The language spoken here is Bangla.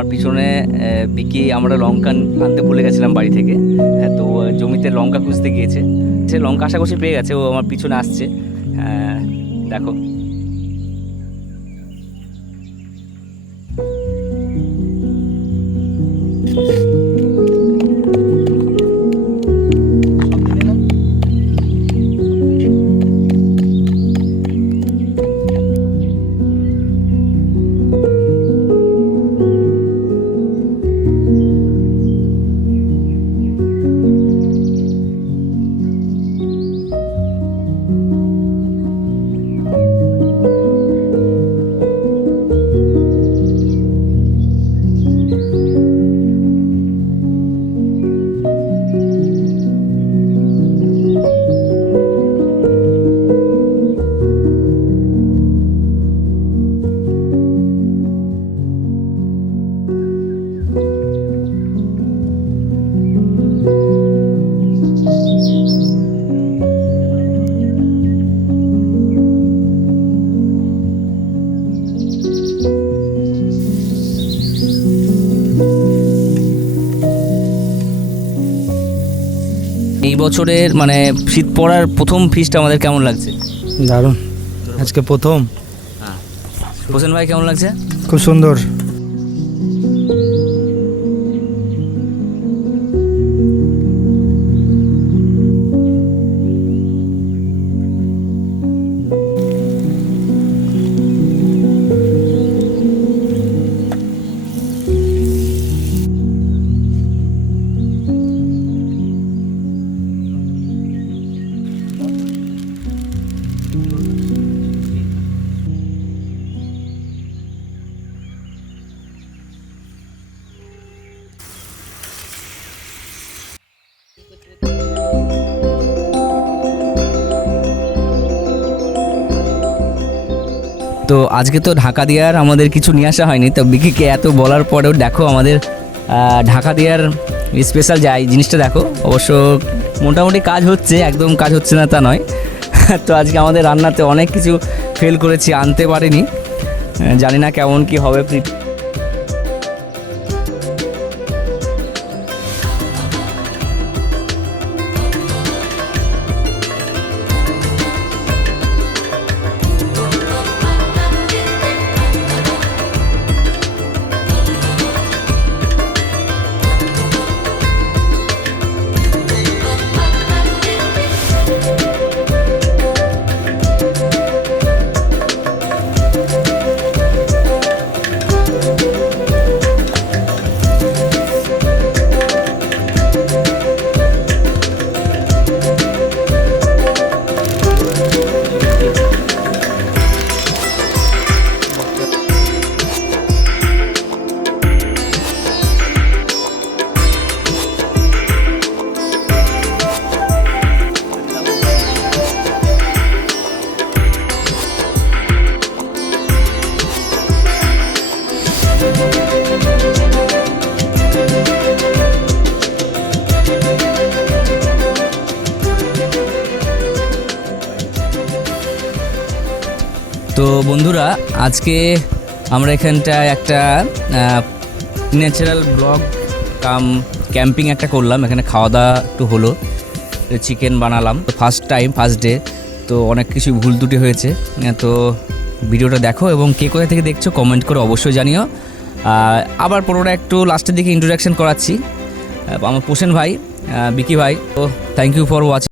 আমার পিছনে বিকি আমরা লঙ্কা আনতে ভুলে গেছিলাম বাড়ি থেকে। হ্যাঁ, তো জমিতে লঙ্কা খুঁজতে গিয়েছে, সে লঙ্কা আশা করছি পেয়ে গেছে, ও আমার পিছনে আসছে। দেখো এই বছরের মানে শীত পড়ার প্রথম ফিস্ট আমাদের কেমন লাগছে? দারুণ, আজকে প্রথম। হোসেন ভাই কেমন লাগছে? খুব সুন্দর। তো আজকে তো ঢাকা দেওয়ার আমাদের কিছু নিয়ে আসা হয়নি, তো বিকিকে এত বলার পরেও দেখো আমাদের ঢাকা দেওয়ার স্পেশাল যাই জিনিসটা দেখো। অবশ্য মোটামুটি কাজ হচ্ছে, একদম কাজ হচ্ছে না তা নয়। তো আজকে আমাদের রান্নাতে অনেক কিছু ফেল করেছি, আনতে পারিনি, জানি না কেমন কি হবে। তো বন্ধুরা, আজকে আমরা এখানটায় একটা ন্যাচারাল ব্লগ কাম ক্যাম্পিং একটা করলাম। এখানে খাওয়া দাওয়া একটু হলো, চিকেন বানালাম, ফার্স্ট ডে, তো অনেক কিছু ভুল ত্রুটি হয়েছে। তো ভিডিওটা দেখো এবং কে কোথা থেকে দেখছো কমেন্ট করে অবশ্যই জানিও। আবার পুরোটা একটু লাস্টের দিকে ইন্ট্রোডাকশন করাচ্ছি। আমার হোসেন ভাই, বিকি ভাই, তো থ্যাংক ইউ ফর ওয়াচিং।